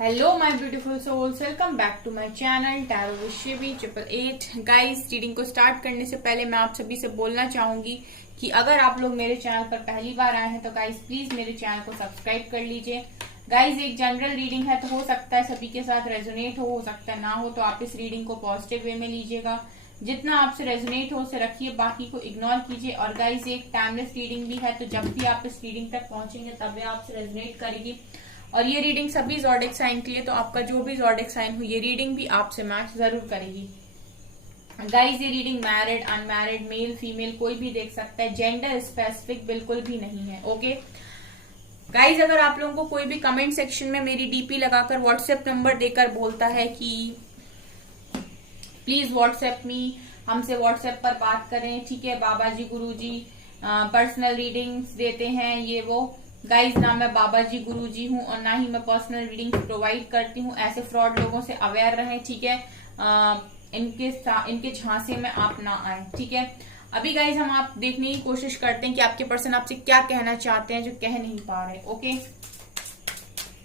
Hello my beautiful souls, welcome back to my channel tarot with Shivi 888। Guys, reading को start करने से पहले मैं आप सभी से बोलना चाहूंगी कि अगर आप लोग मेरे चैनल पर पहली बार आए हैं तो गाइस प्लीज मेरे चैनल को सब्सक्राइब कर लीजिए। गाइस, एक जनरल रीडिंग है तो हो सकता है सभी के साथ रेजोनेट हो सकता है ना हो, तो आप इस रीडिंग को पॉजिटिव वे में लीजिएगा। जितना आपसे रेजोनेट हो उसे रखिए, बाकी को इग्नोर कीजिए। और गाइस, एक टाइमलेस रीडिंग भी है, तो जब भी आप इस रीडिंग तक पहुंचेंगे तब आपसे रेजोनेट करेगी। और ये रीडिंग सभी ज़ोडिएक साइन के लिए, तो आपका जो भी ज़ोडिएक साइन हो ये रीडिंग भी आपसे मैच जरूर करेगी। गाइस, ये reading married, unmarried, male female कोई भी देख सकता है, जेंडर स्पेसिफिक बिल्कुल भी नहीं है। ओके गाइस, अगर आप लोगों को कोई भी कमेंट सेक्शन में मेरी डीपी लगाकर व्हाट्सएप नंबर देकर बोलता है कि प्लीज व्हाट्सएप मी, हमसे व्हाट्सएप पर बात करें, ठीक है बाबा जी गुरु जी पर्सनल रीडिंग्स देते हैं ये वो। गाइज, ना मैं बाबा जी गुरु जी हूँ और ना ही मैं पर्सनल रीडिंग प्रोवाइड करती हूँ। ऐसे फ्रॉड लोगों से अवेयर रहें, ठीक है। इनके झांसे में आप ना आए, ठीक है। अभी गाइज हम आप देखने की कोशिश करते हैं कि आपके पर्सन आपसे क्या कहना चाहते हैं जो कह नहीं पा रहे। ओके,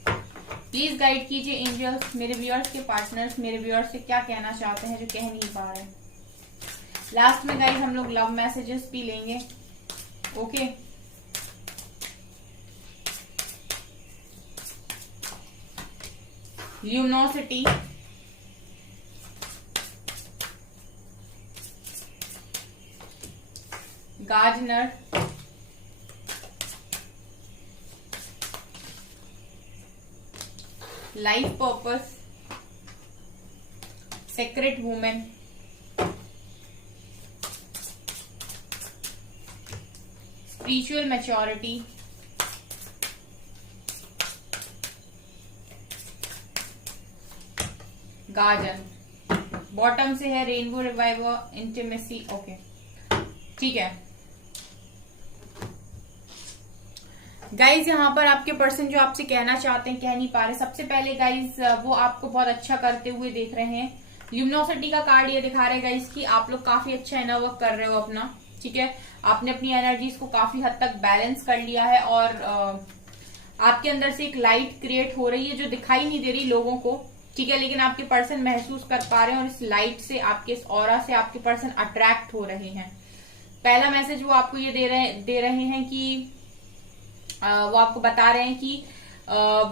प्लीज गाइड कीजिए एंजल्स, मेरे व्यूअर्स के पार्टनर्स मेरे व्यूअर्स से क्या कहना चाहते हैं जो कह नहीं पा रहे। लास्ट में गाइज हम लोग लव मैसेजेस भी लेंगे। Okay, luminosity, gardener, life purpose, secret women, spiritual maturity, garden. Bottom से है रेनबो रिवाइवर, इंटीमेसी। ओके, ठीक है गाइज, यहाँ पर आपके पर्सन जो आपसे कहना चाहते हैं कह नहीं पा रहे। सबसे पहले गाइज वो आपको बहुत अच्छा करते हुए देख रहे हैं। ल्यूमिनोसिटी का कार्ड ये दिखा रहे हैं गाइज कि आप लोग काफी अच्छा इनर वर्क कर रहे हो अपना, ठीक है। आपने अपनी एनर्जीज को काफी हद तक बैलेंस कर लिया है और आपके अंदर से एक लाइट क्रिएट हो रही है जो दिखाई नहीं दे रही लोगों को, ठीक है, लेकिन आपके पर्सन महसूस कर पा रहे हैं और इस लाइट से, आपके इस ऑरा से आपके पर्सन अट्रैक्ट हो रहे हैं। पहला मैसेज वो आपको ये दे रहे हैं कि वो आपको बता रहे हैं कि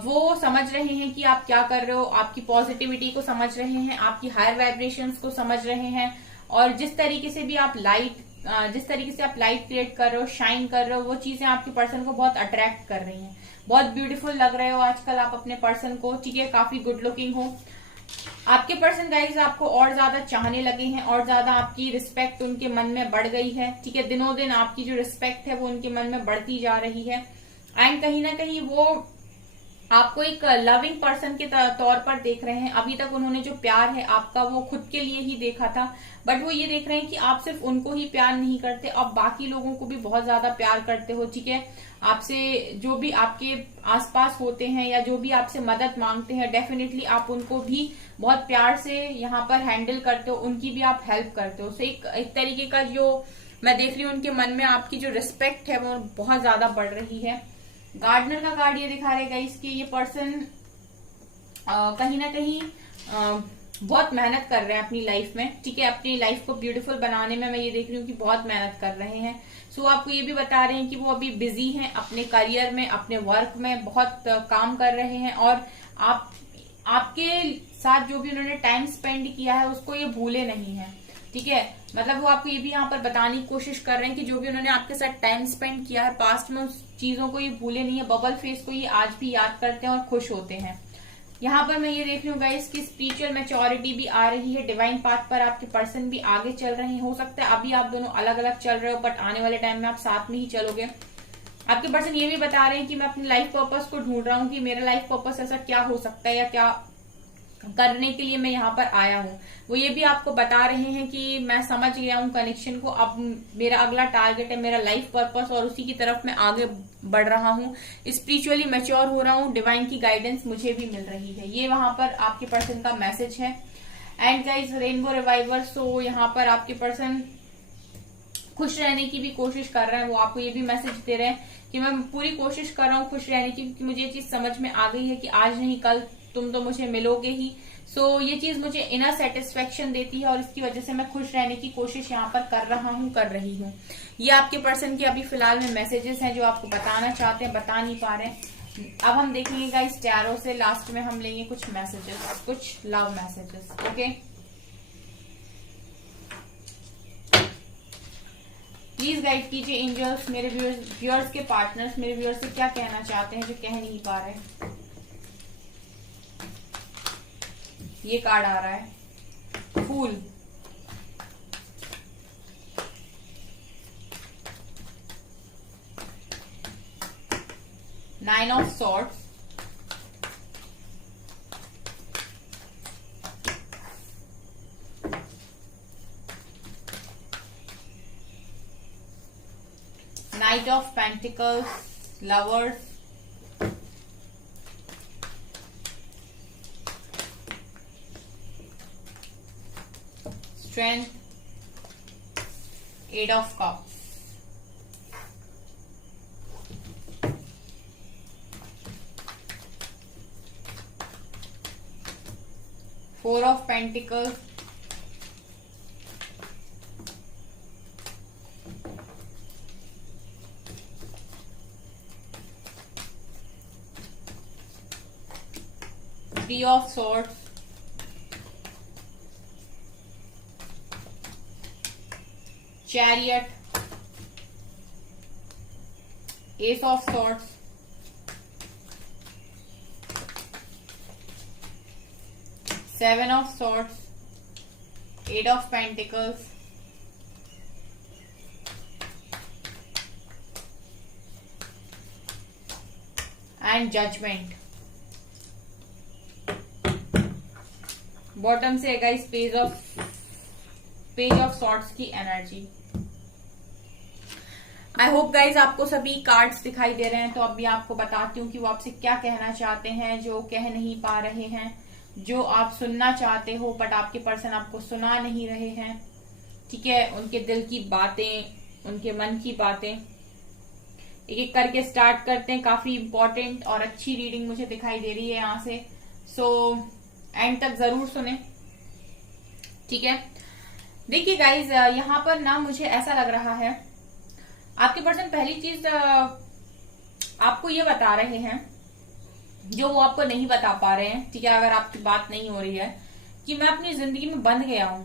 वो समझ रहे हैं कि आप क्या कर रहे हो, आपकी पॉजिटिविटी को समझ रहे हैं, आपकी हायर वाइब्रेशंस को समझ रहे हैं। और जिस तरीके से आप लाइट क्रिएट कर रहे हो, शाइन कर रहे हो, वो चीजें आपके पर्सन को बहुत अट्रैक्ट कर रही हैं। बहुत ब्यूटीफुल लग रहे हो आजकल आप अपने पर्सन को, ठीक है, काफी गुड लुकिंग हो। आपके पर्सन गाइज आपको और ज्यादा चाहने लगे हैं और ज्यादा आपकी रिस्पेक्ट उनके मन में बढ़ गई है, ठीक है। दिनों दिन आपकी जो रिस्पेक्ट है वो उनके मन में बढ़ती जा रही है। एंड कहीं ना कहीं वो आपको एक लविंग पर्सन के तौर पर देख रहे हैं। अभी तक उन्होंने जो प्यार है आपका वो खुद के लिए ही देखा था, बट वो ये देख रहे हैं कि आप सिर्फ उनको ही प्यार नहीं करते, आप बाकी लोगों को भी बहुत ज्यादा प्यार करते हो, ठीक है। आपसे जो भी आपके आसपास होते हैं या जो भी आपसे मदद मांगते हैं, डेफिनेटली आप उनको भी बहुत प्यार से यहाँ पर हैंडल करते हो, उनकी भी आप हेल्प करते हो। सो एक तरीके का जो मैं देख रही हूँ उनके मन में आपकी जो रिस्पेक्ट है वो बहुत ज्यादा बढ़ रही है। गार्डनर का कार्ड ये दिखा रहेगा इसके ये पर्सन कहीं ना कहीं बहुत मेहनत कर रहे हैं अपनी लाइफ में, ठीक है। अपनी लाइफ को ब्यूटीफुल बनाने में मैं ये देख रही हूँ कि बहुत मेहनत कर रहे हैं। सो आपको ये भी बता रहे हैं कि वो अभी बिजी हैं अपने करियर में, अपने वर्क में बहुत काम कर रहे हैं और आपके साथ जो भी उन्होंने टाइम स्पेंड किया है उसको ये भूले नहीं है, ठीक है। मतलब वो आपको ये भी यहाँ पर बताने की कोशिश कर रहे हैं कि जो भी उन्होंने आपके साथ टाइम स्पेंड किया है पास्ट में, उस चीजों को ये भूले नहीं है। बबल फेस को ये आज भी याद करते हैं और खुश होते हैं। यहाँ पर मैं ये देख रही हूँ गाइस कि स्पिरिचुअल मैच्योरिटी भी आ रही है, डिवाइन पाथ पर आपके पर्सन भी आगे चल रहे हैं। हो सकता है अभी आप दोनों अलग अलग चल रहे हो, बट आने वाले टाइम में आप साथ में ही चलोगे। आपके पर्सन ये भी बता रहे हैं कि मैं अपनी लाइफ पर्पस को ढूंढ रहा हूँ कि मेरा लाइफ पर्पस ऐसा क्या हो सकता है या क्या करने के लिए मैं यहाँ पर आया हूँ। वो ये भी आपको बता रहे हैं कि मैं समझ गया हूँ कनेक्शन को, अब मेरा अगला टारगेट है मेरा लाइफ पर्पस और उसी की तरफ मैं आगे बढ़ रहा हूँ, स्पिरिचुअली मैच्योर हो रहा हूँ, डिवाइन की गाइडेंस मुझे भी मिल रही है। ये वहां पर आपके पर्सन का मैसेज है। एंड गाइज, रेनबो रिवाइवर, सो यहाँ पर आपके पर्सन खुश रहने की भी कोशिश कर रहे हैं। वो आपको ये भी मैसेज दे रहे हैं कि मैं पूरी कोशिश कर रहा हूँ खुश रहने की, क्योंकि मुझे ये चीज समझ में आ गई है कि आज नहीं कल तुम तो मुझे मिलोगे ही। सो ये चीज मुझे इनर सेटिस्फेक्शन देती है और इसकी वजह से मैं खुश रहने की कोशिश यहाँ पर कर रही हूँ। ये आपके पर्सन के अभी फिलहाल में मैसेजेस हैं जो आपको बताना चाहते हैं, बता नहीं पा रहे हैं। अब हम देखेंगे गाइस टैरो से, लास्ट में हम लेंगे कुछ मैसेजेस, कुछ love messages. Okay, please guide कीजिए एंजल्स, मेरे व्यूअर्स के पार्टनर्स मेरे व्यूअर्स से क्या कहना चाहते हैं जो कह नहीं पा रहे। ये कार्ड आ रहा है fool, nine of swords, knight of pentacles, lovers, strength, eight of cups, four of pentacles, three of swords, chariot, ace of swords, seven of swords, eight of pentacles, and judgement. Bottom से है guys page of swords की energy. I hope guys आपको सभी cards दिखाई दे रहे हैं। तो अभी आपको बताती हूँ कि वो आपसे क्या कहना चाहते हैं जो कह नहीं पा रहे हैं, जो आप सुनना चाहते हो बट आपके पर्सन आपको सुना नहीं रहे हैं। ठीक है, उनके दिल की बातें, उनके मन की बातें, एक एक करके स्टार्ट करते हैं। काफी इंपॉर्टेंट और अच्छी रीडिंग मुझे दिखाई दे रही है यहाँ से, सो एंड तक जरूर सुने। ठीक है, देखिए गाइज यहाँ पर ना मुझे ऐसा लग रहा है आपके पर्सन पहली चीज आपको ये बता रहे हैं जो वो आपको नहीं बता पा रहे हैं। ठीक है, अगर आपकी बात नहीं हो रही है कि मैं अपनी जिंदगी में बंध गया हूँ।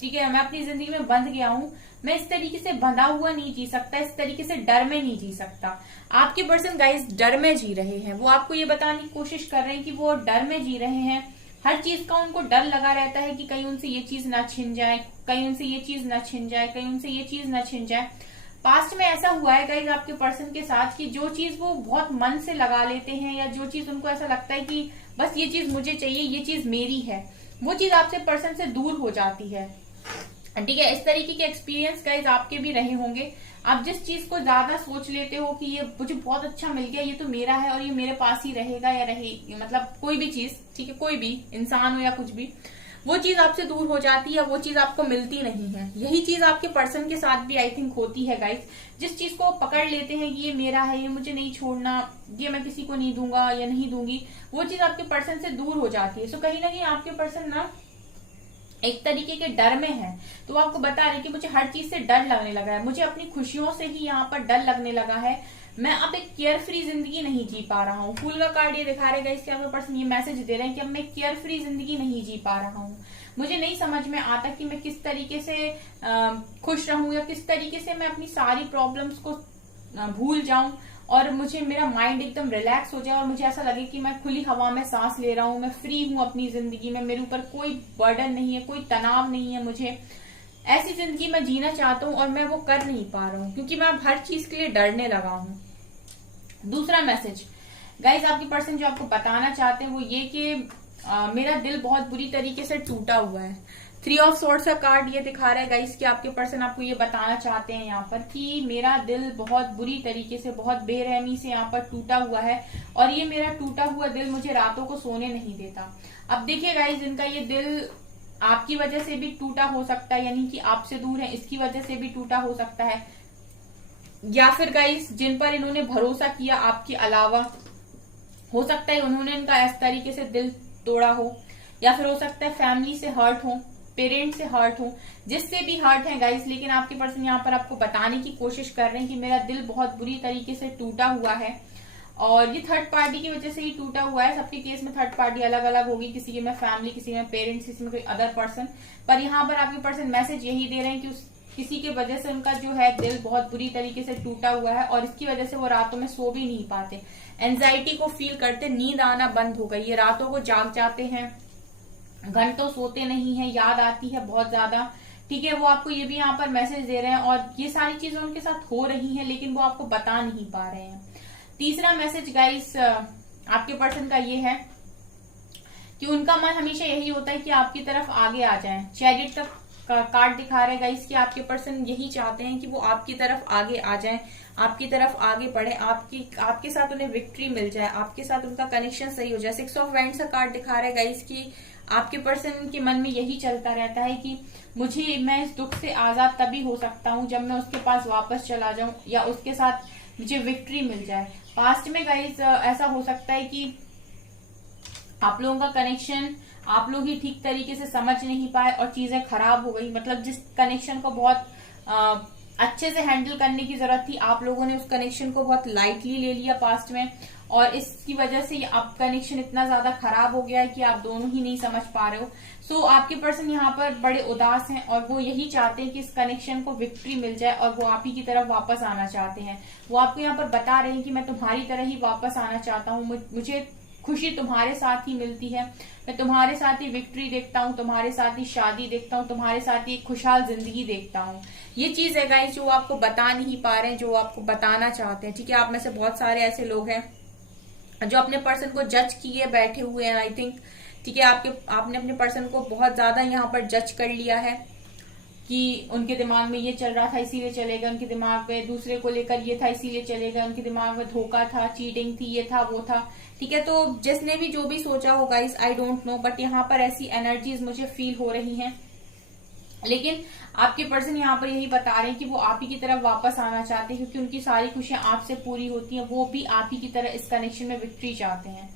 ठीक है, मैं अपनी जिंदगी में बंध गया हूँ, मैं इस तरीके से बंधा हुआ नहीं जी सकता, इस तरीके से डर में नहीं जी सकता। आपके पर्सन गाइस डर में जी रहे हैं। वो आपको ये बताने की कोशिश कर रहे हैं कि वो डर में जी रहे हैं। हर चीज का उनको डर लगा रहता है कि कहीं उनसे ये चीज ना छिन जाए, कहीं उनसे ये चीज ना छिन जाए, कहीं उनसे ये चीज ना छिन जाए। पास्ट में ऐसा हुआ है गाइस आपके पर्सन के साथ कि जो चीज वो बहुत मन से लगा लेते हैं या जो चीज उनको ऐसा लगता है कि बस ये चीज मुझे चाहिए, ये चीज मेरी है, वो चीज आपसे पर्सन से दूर हो जाती है। ठीक है, इस तरीके के एक्सपीरियंस गाइस आपके भी रहे होंगे। आप जिस चीज को ज्यादा सोच लेते हो कि ये मुझे बहुत अच्छा मिल गया, ये तो मेरा है और ये मेरे पास ही रहेगा या रहे, मतलब कोई भी चीज, ठीक है, कोई भी इंसान हो या कुछ भी, वो चीज आपसे दूर हो जाती है, वो चीज आपको मिलती नहीं है। यही चीज आपके पर्सन के साथ भी आई थिंक होती है गाइस। जिस चीज को पकड़ लेते हैं ये मेरा है, ये मुझे नहीं छोड़ना, ये मैं किसी को नहीं दूंगा या नहीं दूंगी, वो चीज आपके पर्सन से दूर हो जाती है। सो कहीं ना कहीं आपके पर्सन ना एक तरीके के डर में है। तो वो आपको बता रहे कि मुझे हर चीज से डर लगने लगा है, मुझे अपनी खुशियों से ही यहाँ पर डर लगने लगा है, मैं अब एक केयर फ्री जिंदगी नहीं जी पा रहा हूँ। फूल का कार्ड ये दिखा रहेगा, इसके आपके पर्सन ये मैसेज दे रहे हैं कि अब मैं केयर फ्री जिंदगी नहीं जी पा रहा हूँ। मुझे नहीं समझ में आता कि मैं किस तरीके से खुश रहूं या किस तरीके से मैं अपनी सारी प्रॉब्लम्स को भूल जाऊं और मुझे मेरा माइंड एकदम रिलैक्स हो जाए और मुझे ऐसा लगे कि मैं खुली हवा में सांस ले रहा हूं, मैं फ्री हूं अपनी जिंदगी में, मेरे ऊपर कोई बर्डन नहीं है, कोई तनाव नहीं है। मुझे ऐसी जिंदगी मैं जीना चाहता हूं और मैं वो कर नहीं पा रहा हूं क्योंकि मैं अब हर चीज के लिए डरने लगा हूं। दूसरा मैसेज गाइज आपके पर्सन जो आपको बताना चाहते हैं वो ये कि मेरा दिल बहुत बुरी तरीके से टूटा हुआ है। 3 ऑफ सोर्ड्स का कार्ड ये दिखा रहा है गाइस कि आपके पर्सन आपको ये बताना चाहते हैं यहाँ पर कि मेरा दिल बहुत बुरी तरीके से, बहुत बेरहमी से यहाँ पर टूटा हुआ है और ये मेरा टूटा हुआ दिल मुझे रातों को सोने नहीं देता। अब देखिए गाइस, इनका ये दिल आपकी वजह से भी टूटा हो सकता है, यानी कि आपसे दूर है इसकी वजह से भी टूटा हो सकता है, या फिर गाइस जिन पर इन्होंने भरोसा किया आपके अलावा हो सकता है उन्होंने इनका इस तरीके से दिल तोड़ा हो, या फिर हो सकता है फैमिली से हर्ट हो, पेरेंट्स से हर्ट हो, जिससे भी हर्ट है गाइस, लेकिन आपके पर्सन यहाँ पर आपको बताने की कोशिश कर रहे हैं कि मेरा दिल बहुत बुरी तरीके से टूटा हुआ है और ये थर्ड पार्टी की वजह से ही टूटा हुआ है। सबके केस में थर्ड पार्टी अलग अलग होगी, किसी के में फैमिली, किसी में पेरेंट्स, किसी में कोई अदर पर्सन, पर यहाँ पर आपके पर्सन मैसेज यही दे रहे हैं कि किसी के वजह से उनका जो है दिल बहुत बुरी तरीके से टूटा हुआ है और इसकी वजह से वो रातों में सो भी नहीं पाते, एंजाइटी को फील करते, नींद आना बंद हो गई है, रातों को जाग जाते हैं, घंटों सोते नहीं है, याद आती है बहुत ज्यादा। ठीक है, वो आपको ये भी यहाँ पर मैसेज दे रहे हैं और ये सारी चीजें उनके साथ हो रही हैं लेकिन वो आपको बता नहीं पा रहे हैं। तीसरा मैसेज गाइस आपके पर्सन का ये है कि उनका मन हमेशा यही होता है कि आपकी तरफ आगे आ जाएं। चैरियट का कार्ड दिखा रहे हैं गाइस कि आपके पर्सन यही चाहते हैं कि वो आपकी तरफ आगे आ जाएं, आपकी तरफ आगे बढ़े, आपके साथ उन्हें विक्ट्री मिल जाए, आपके साथ उनका कनेक्शन सही हो जाए। 6 ऑफ वैंड्स का कार्ड दिखा रहे हैं गाइस कि आपके पर्सन के मन में यही चलता रहता है कि मैं इस दुख से आजाद तभी हो सकता हूँ जब मैं उसके पास वापस चला जाऊं या उसके साथ मुझे विक्ट्री मिल जाए। पास्ट में गाइस ऐसा हो सकता है कि आप लोगों का कनेक्शन आप लोग ही ठीक तरीके से समझ नहीं पाए और चीजें खराब हो गई, मतलब जिस कनेक्शन को बहुत अच्छे से हैंडल करने की जरूरत थी आप लोगों ने उस कनेक्शन को बहुत लाइटली ले लिया पास्ट में और इसकी वजह से अब कनेक्शन इतना ज्यादा खराब हो गया है कि आप दोनों ही नहीं समझ पा रहे हो। सो आपके पर्सन यहाँ पर बड़े उदास हैं और वो यही चाहते हैं कि इस कनेक्शन को विक्ट्री मिल जाए और वो आप ही की तरफ वापस आना चाहते हैं। वो आपको यहाँ पर बता रहे हैं कि मैं तुम्हारी तरह ही वापस आना चाहता हूँ, मुझे खुशी तुम्हारे साथ ही मिलती है, मैं तुम्हारे साथ ही विक्ट्री देखता हूँ, तुम्हारे साथ ही शादी देखता हूँ, तुम्हारे साथ ही एक खुशहाल जिंदगी देखता हूँ। ये चीज है गाइस जो आपको बता नहीं पा रहे हैं, जो आपको बताना चाहते हैं। ठीक है, आप में से बहुत सारे ऐसे लोग हैं जो अपने पर्सन को जज किए बैठे हुए हैं आई थिंक। ठीक है, आपने अपने पर्सन को बहुत ज्यादा यहाँ पर जज कर लिया है कि उनके दिमाग में ये चल रहा था इसीलिए चलेगा, उनके दिमाग में दूसरे को लेकर ये था इसीलिए चलेगा, उनके दिमाग में धोखा था, चीटिंग थी, ये था वो था। ठीक है, तो जिसने भी जो भी सोचा हो guys I don't know, but यहाँ पर ऐसी एनर्जीज मुझे फील हो रही हैं। लेकिन आपके पर्सन यहाँ पर यही बता रहे हैं कि वो आप ही की तरफ वापस आना चाहते हैं क्योंकि उनकी सारी खुशियां आपसे पूरी होती हैं, वो भी आप ही की तरह इस कनेक्शन में विक्ट्री चाहते हैं।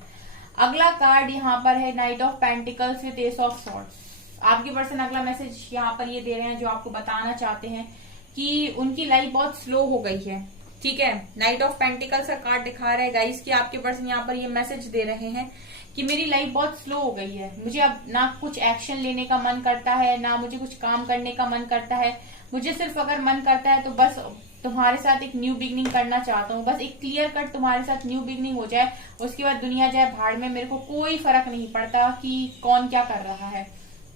अगला कार्ड यहाँ पर है night of pentacles with S of swords. आपके पर्सन अगला मैसेज यहाँ पर ये दे रहे हैं जो आपको बताना चाहते हैं कि उनकी लाइफ बहुत स्लो हो गई है। ठीक है, नाइट ऑफ पेंटिकल्स का कार्ड दिखा रहा है गाइस कि आपके पर्सन यहाँ पर ये मैसेज दे रहे हैं कि मेरी लाइफ बहुत स्लो हो गई है, मुझे अब ना कुछ एक्शन लेने का मन करता है, ना मुझे कुछ काम करने का मन करता है, मुझे सिर्फ अगर मन करता है तो बस तुम्हारे साथ एक न्यू बिगनिंग करना चाहता हूँ, बस एक क्लियर कट तुम्हारे साथ न्यू बिगनिंग हो जाए, उसके बाद दुनिया जाए भाड़ में, मेरे को कोई फर्क नहीं पड़ता कि कौन क्या कर रहा है,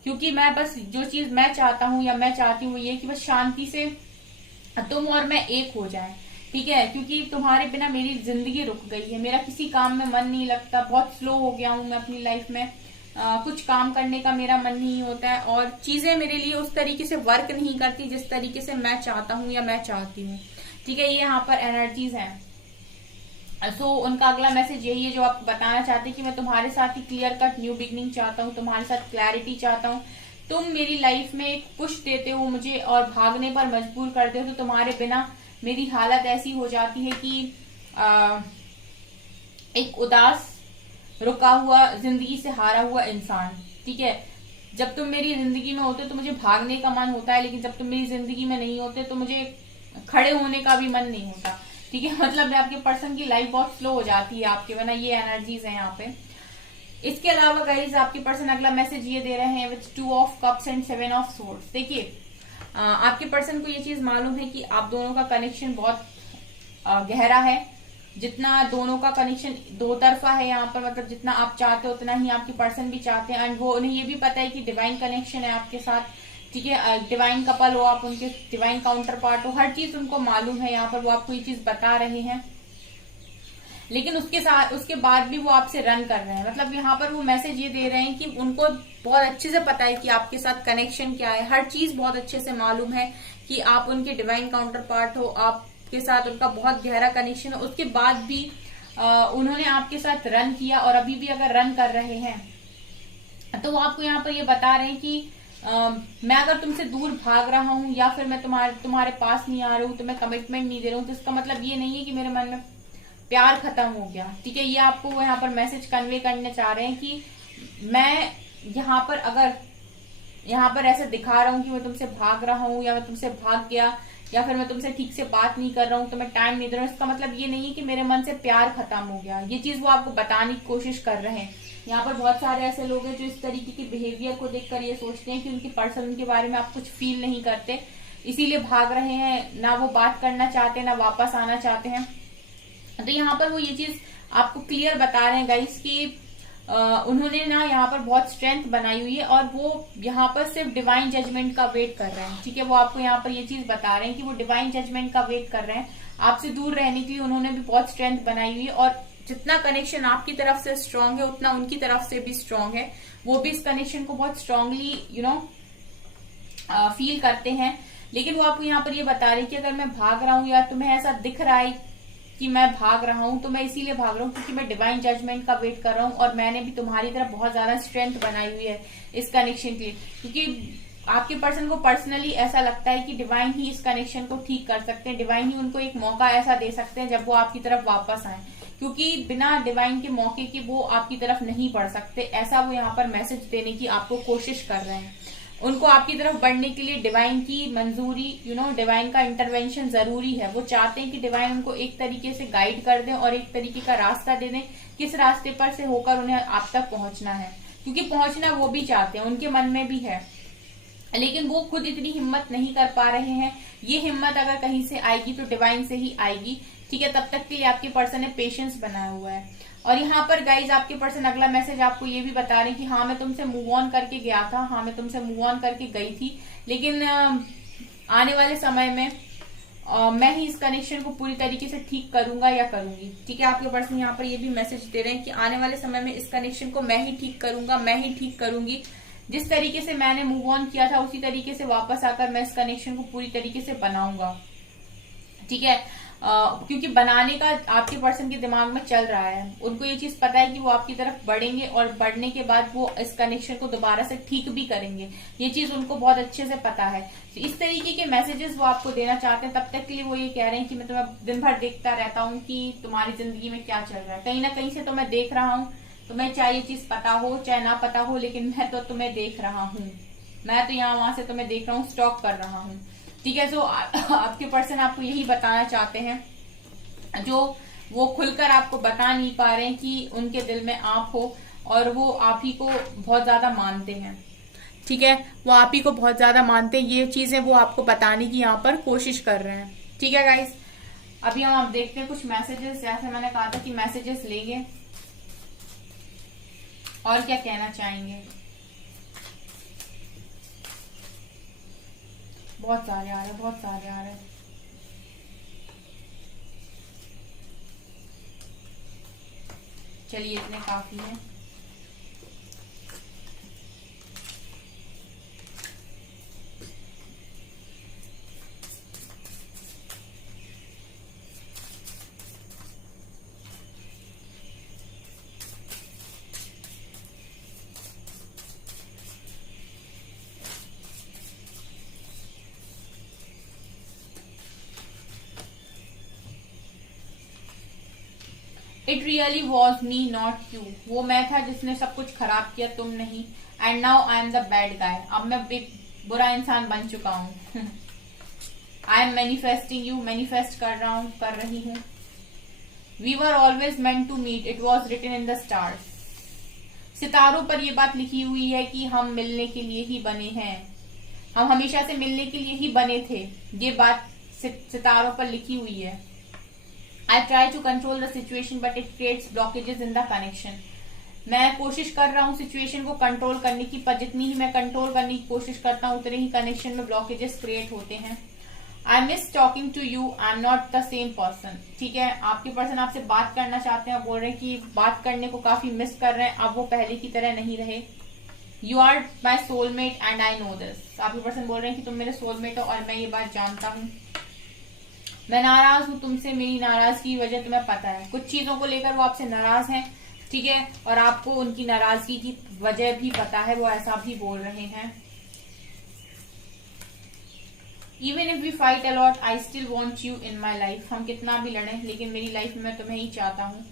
क्योंकि मैं बस जो चीज मैं चाहता हूँ या मैं चाहती हूँ ये कि बस शांति से तुम और मैं एक हो जाए। ठीक है, क्योंकि तुम्हारे बिना मेरी जिंदगी रुक गई है, मेरा किसी काम में मन नहीं लगता, बहुत स्लो हो गया हूं मैं अपनी लाइफ में, कुछ काम करने का मेरा मन नहीं होता है और चीजें मेरे लिए उस तरीके से वर्क नहीं करती जिस तरीके से मैं चाहता हूं या मैं चाहती हूँ। ठीक है, ये यहाँ पर एनर्जीज हैं। सो उनका अगला मैसेज यही है जो आपको बताना चाहते हैं कि मैं तुम्हारे साथ ही क्लियर कट न्यू बिगनिंग चाहता हूँ, तुम्हारे साथ क्लैरिटी चाहता हूँ, तुम मेरी लाइफ में एक पुश देते हो मुझे और भागने पर मजबूर करते हो, तो तुम्हारे बिना मेरी हालत ऐसी हो जाती है कि एक उदास रुका हुआ जिंदगी से हारा हुआ इंसान। ठीक है, जब तुम मेरी जिंदगी में होते तो मुझे भागने का मन होता है, लेकिन जब तुम मेरी जिंदगी में नहीं होते तो मुझे खड़े होने का भी मन नहीं होता। ठीक है, मतलब आपके पर्सन की लाइफ बहुत स्लो हो जाती है आपके बिना, ये एनर्जीज है यहाँ पे। इसके अलावा गाइज आपके पर्सन अगला मैसेज ये दे रहे हैं with 2 of cups and 7 of swords. देखिए आपके पर्सन को ये चीज मालूम है कि आप दोनों का कनेक्शन बहुत गहरा है, जितना दोनों का कनेक्शन दो तरफा है यहाँ पर, मतलब जितना आप चाहते हो उतना ही आपके पर्सन भी चाहते हैं एंड वो उन्हें ये भी पता है कि डिवाइन कनेक्शन है आपके साथ। ठीक है, डिवाइन कपल हो आप, उनके डिवाइन काउंटर पार्ट हो, हर चीज उनको मालूम है यहाँ पर, वो आपको ये चीज बता रहे हैं, लेकिन उसके बाद भी वो आपसे रन कर रहे हैं। मतलब यहाँ पर वो मैसेज ये दे रहे हैं कि उनको बहुत अच्छे से पता है कि आपके साथ कनेक्शन क्या है, हर चीज बहुत अच्छे से मालूम है कि आप उनके डिवाइन काउंटर पार्ट हो, आपके साथ उनका बहुत गहरा कनेक्शन है, उसके बाद भी उन्होंने आपके साथ रन किया और अभी भी अगर रन कर रहे हैं तो वो आपको यहाँ पर ये बता रहे हैं कि मैं अगर तुमसे दूर भाग रहा हूँ या फिर मैं तुम्हारे पास नहीं आ रहा हूँ, तो मैं कमिटमेंट नहीं दे रहा हूँ, तो इसका मतलब ये नहीं है कि मेरे मन में प्यार खत्म हो गया। ठीक है, ये आपको वो यहाँ पर मैसेज कन्वे करने चाह रहे हैं कि मैं यहाँ पर अगर यहाँ पर ऐसे दिखा रहा हूँ कि मैं तुमसे भाग रहा हूँ या मैं तुमसे भाग गया या फिर मैं तुमसे ठीक से बात नहीं कर रहा हूँ, तो मैं टाइम नहीं दे रहा हूँ, इसका मतलब ये नहीं है कि मेरे मन से प्यार खत्म हो गया। ये चीज वो आपको बताने की कोशिश कर रहे हैं। यहाँ पर बहुत सारे ऐसे लोग हैं जो इस तरीके की बिहेवियर को देखकर ये सोचते हैं कि उनकी पर्सन उनके बारे में आप कुछ फील नहीं करते, इसीलिए भाग रहे हैं, ना वो बात करना चाहते ना वापस आना चाहते हैं। तो यहाँ पर वो ये चीज आपको क्लियर बता रहे हैं गाइस कि उन्होंने ना यहाँ पर बहुत स्ट्रेंथ बनाई हुई है और वो यहाँ पर सिर्फ डिवाइन जजमेंट का वेट कर रहे हैं। ठीक है, वो आपको यहाँ पर ये चीज बता रहे हैं कि वो डिवाइन जजमेंट का वेट कर रहे हैं। आपसे दूर रहने के लिए उन्होंने भी बहुत स्ट्रेंथ बनाई हुई है और जितना कनेक्शन आपकी तरफ से स्ट्रांग है उतना उनकी तरफ से भी स्ट्रांग है। वो भी इस कनेक्शन को बहुत स्ट्रांगली फील करते हैं। लेकिन वो आपको यहाँ पर ये बता रहे हैं कि अगर मैं भाग रहा हूँ या तुम्हें ऐसा दिख रहा है कि मैं भाग रहा हूं, तो मैं इसीलिए भाग रहा हूं क्योंकि मैं डिवाइन जजमेंट का वेट कर रहा हूं और मैंने भी तुम्हारी तरफ बहुत ज्यादा स्ट्रेंथ बनाई हुई है इस कनेक्शन के लिए। क्योंकि आपके पर्सन को पर्सनली ऐसा लगता है कि डिवाइन ही इस कनेक्शन को ठीक कर सकते हैं, डिवाइन ही उनको एक मौका ऐसा दे सकते हैं जब वो आपकी तरफ वापस आए, क्योंकि बिना डिवाइन के मौके के वो आपकी तरफ नहीं बढ़ सकते। ऐसा वो यहाँ पर मैसेज देने की आपको कोशिश कर रहे हैं। उनको आपकी तरफ बढ़ने के लिए डिवाइन की मंजूरी, डिवाइन का इंटरवेंशन जरूरी है। वो चाहते हैं कि डिवाइन उनको एक तरीके से गाइड कर दें और एक तरीके का रास्ता दे दें, किस रास्ते पर से होकर उन्हें आप तक पहुंचना है, क्योंकि पहुंचना वो भी चाहते हैं, उनके मन में भी है, लेकिन वो खुद इतनी हिम्मत नहीं कर पा रहे हैं। ये हिम्मत अगर कहीं से आएगी तो डिवाइन से ही आएगी। ठीक है, तब तक के लिए आपके पर्सन ने पेशेंस बनाया हुआ है। और यहाँ पर गाइज आपके पर्सन अगला मैसेज आपको ये भी बता रहे हैं कि हाँ मैं तुमसे मूव ऑन करके गया था, हाँ मैं तुमसे मूव ऑन करके गई थी, लेकिन आने वाले समय में मैं ही इस कनेक्शन को पूरी तरीके से ठीक करूंगा या करूंगी। ठीक है, आपके पर्सन यहाँ पर ये भी मैसेज दे रहे हैं कि आने वाले समय में इस कनेक्शन को मैं ही ठीक करूंगा, मैं ही ठीक करूंगी। जिस तरीके से मैंने मूव ऑन किया था उसी तरीके से वापस आकर मैं इस कनेक्शन को पूरी तरीके से बनाऊंगा। ठीक है, क्योंकि बनाने का आपके पर्सन के दिमाग में चल रहा है। उनको ये चीज पता है कि वो आपकी तरफ बढ़ेंगे और बढ़ने के बाद वो इस कनेक्शन को दोबारा से ठीक भी करेंगे। ये चीज उनको बहुत अच्छे से पता है। तो इस तरीके के मैसेजेस वो आपको देना चाहते हैं। तब तक के लिए वो ये कह रहे हैं कि मैं तुम्हें दिन भर देखता रहता हूँ कि तुम्हारी जिंदगी में क्या चल रहा है, कहीं ना कहीं से तो मैं देख रहा हूँ। तुम्हें चाहे ये चीज पता हो चाहे ना पता हो, लेकिन मैं तो तुम्हें देख रहा हूँ, मैं तो यहाँ वहां से तुम्हें देख रहा हूँ, स्टॉक कर रहा हूँ। ठीक है, तो आपके पर्सन आपको यही बताना चाहते हैं जो वो खुलकर आपको बता नहीं पा रहे हैं कि उनके दिल में आप हो और वो आप ही को बहुत ज्यादा मानते हैं। ठीक है, वो आप ही को बहुत ज्यादा मानते हैं। ये चीजें वो आपको बताने की यहाँ पर कोशिश कर रहे हैं। ठीक है गाइस, अभी हम आप देखते हैं कुछ मैसेजेस। जैसे मैंने कहा था कि मैसेजेस लेंगे और क्या कहना चाहेंगे। बहुत सारे आ रहे हैं, बहुत सारे आ रहे हैं। चलिए इतने काफी है। It really was me not you, वो मैं था जिसने सब कुछ खराब किया, तुम नहीं। And now I am the bad guy, अब मैं बुरा इंसान बन चुका हूँ। I am manifesting you, manifest कर रहा हूँ, कर रही हूँ। We were always meant to meet, it was written in the stars, सितारों पर यह बात लिखी हुई है कि हम मिलने के लिए ही बने हैं, हम हमेशा से मिलने के लिए ही बने थे। ये बात सितारों पर लिखी हुई है। I try to control the situation but it creates blockages in the connection. मैं कोशिश कर रहा हूँ सिचुएशन को कंट्रोल करने की, पर जितनी ही मैं कंट्रोल करने की कोशिश करता हूँ उतने ही कनेक्शन में ब्लॉकेजेस क्रिएट होते हैं। I miss talking to you, I am not the same person. ठीक है, आपके पर्सन आपसे बात करना चाहते हैं, बोल रहे हैं कि बात करने को काफी मिस कर रहे हैं, अब वो पहले की तरह नहीं रहे। You are my soulmate and I know this. आपके पर्सन बोल रहे हैं कि तुम मेरे सोलमेट हो और मैं ये बात जानता हूँ। मैं नाराज हूं तुमसे, मेरी नाराजगी की वजह तुम्हें पता है। कुछ चीजों को लेकर वो आपसे नाराज हैं। ठीक है, और आपको उनकी नाराजगी की वजह भी पता है, वो ऐसा भी बोल रहे हैं। Even if we fight a lot I still want you in my life. हम कितना भी लड़े लेकिन मेरी लाइफ में मैं तुम्हें ही चाहता हूँ।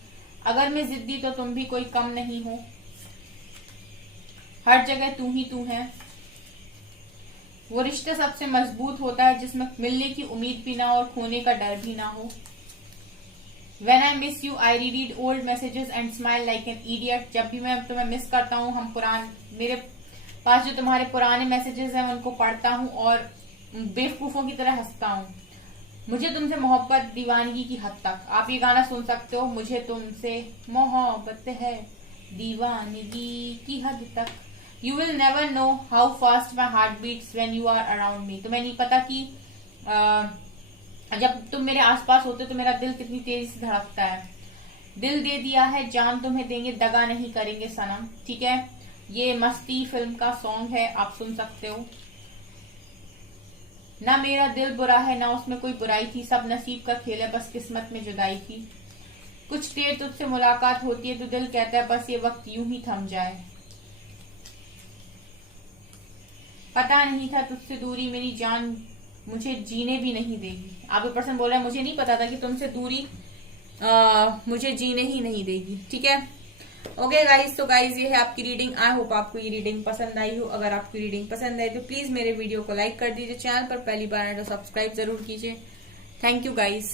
अगर मैं जिद्दी तो तुम भी कोई कम नहीं हो। हर जगह तू ही तू है। वो रिश्ता सबसे मजबूत होता है जिसमें मिलने की उम्मीद भी ना हो और खोने का डर भी ना हो। When I miss you, I reread old messages and smile like an idiot। जब भी मैं तुम्हें मिस करता हूँ मेरे पास जो तुम्हारे पुराने मैसेजेस हैं उनको पढ़ता हूँ और बेवकूफों की तरह हंसता हूँ। मुझे तुमसे मोहब्बत दीवानगी की हद तक। आप ये गाना सुन सकते हो, मुझे तुमसे मोहब्बत है दीवानगी की हद तक। You will never know how fast my heart beats when you are around me. तुम्हें नहीं पता कि जब तुम मेरे आसपास होते तो मेरा दिल कितनी तेजी से धड़कता है। दिल दे दिया है जान तुम्हें देंगे, दगा नहीं करेंगे सनम। ठीक है, ये मस्ती फिल्म का सॉन्ग है, आप सुन सकते हो। ना मेरा दिल बुरा है ना उसमें कोई बुराई थी, सब नसीब का खेल है बस किस्मत में जुदाई थी। कुछ देर तुझसे मुलाकात होती है तो दिल कहता है बस ये वक्त यूं ही थम जाए। पता नहीं था तुझसे दूरी मेरी जान मुझे जीने भी नहीं देगी। आप एक पर्सन बोल रहा है मुझे नहीं पता था कि तुमसे दूरी मुझे जीने ही नहीं देगी। ठीक है, ओके गाइज, तो गाइज ये है आपकी रीडिंग। आई होप आपको ये रीडिंग पसंद आई हो। अगर आपको रीडिंग पसंद आई तो प्लीज मेरे वीडियो को लाइक कर दीजिए, चैनल पर पहली बार है तो सब्सक्राइब जरूर कीजिए। Thank you guys.